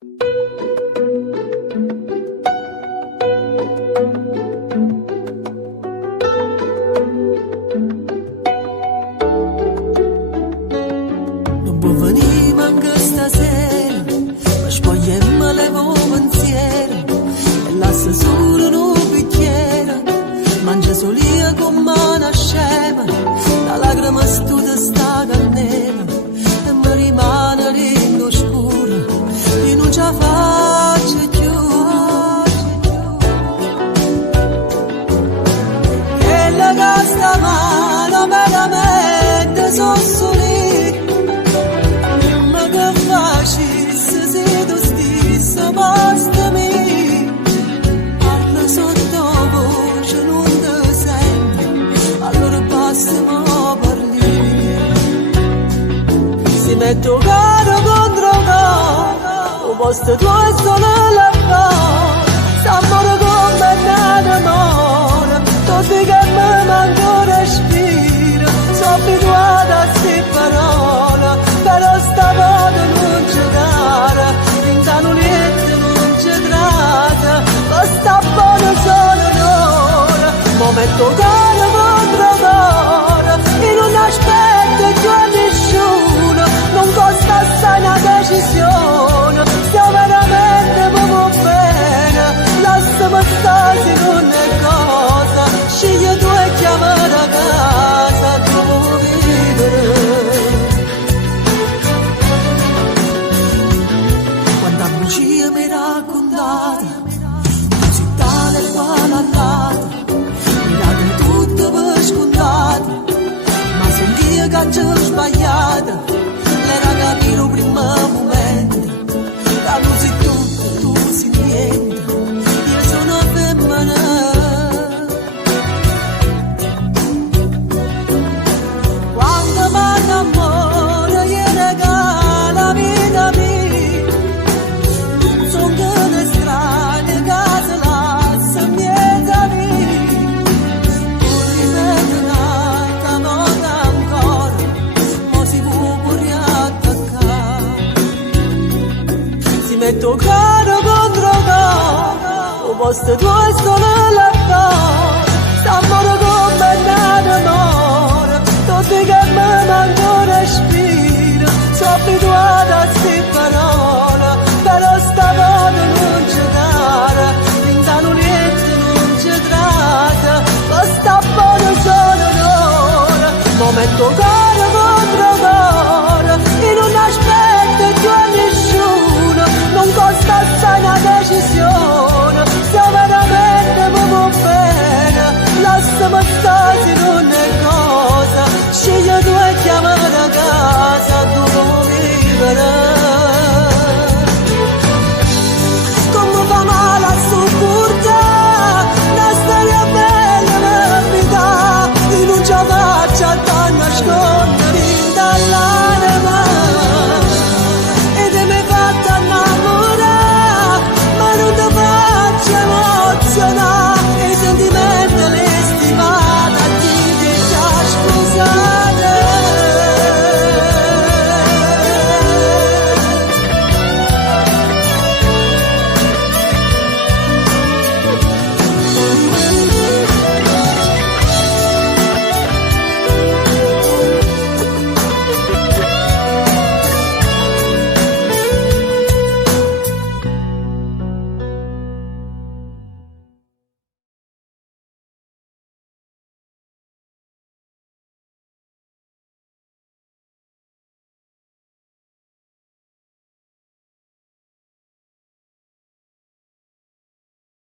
Non può venire manca stasera, ma spogliamo le pensiero e lascia solo un bicchiere, mangia solia con mano scema, la lacrima studa sta cannella e mi rimane ringo scuro e non ce la faccio più. E la casta mano veramente sono solito, ma che faccio se tu stesso bastami, parla sotto voce non ti senti, allora passiamo per lì. Si metto caro contro caro, posto tuo è solo la voce, s'amore condannato amore, tutti che mi manco respiro, sono abituata a queste parole, però stavolta non c'è cara, pintano niente non c'è tratta, basta buono solo un'ora, mo metto caro contro caro, e non aspetto già nessuno, non costa assai una decisione, stiamo veramente proprio bene, lasciami stare se non è cosa, scegli tu e chiama da casa, devo vivere. Quando a bugia mi raccontate, così tale e quale andate, mi date tutto per scontato, ma sentire che ci ho sbagliato, l'era capire il primo momento, la tu sei tutto, tu sei niente, io sono femmina. Quando mi innamoro io regalo la vita mia, non sono che ne strane che si lascia mieta mia, tu ripeti un'altra volta ancora, mo si può pure attaccare, si metto caro contro caro, posto tuo è solo la voce, s'amore condannato amore, tutti che mi manco respiro, sono abituata a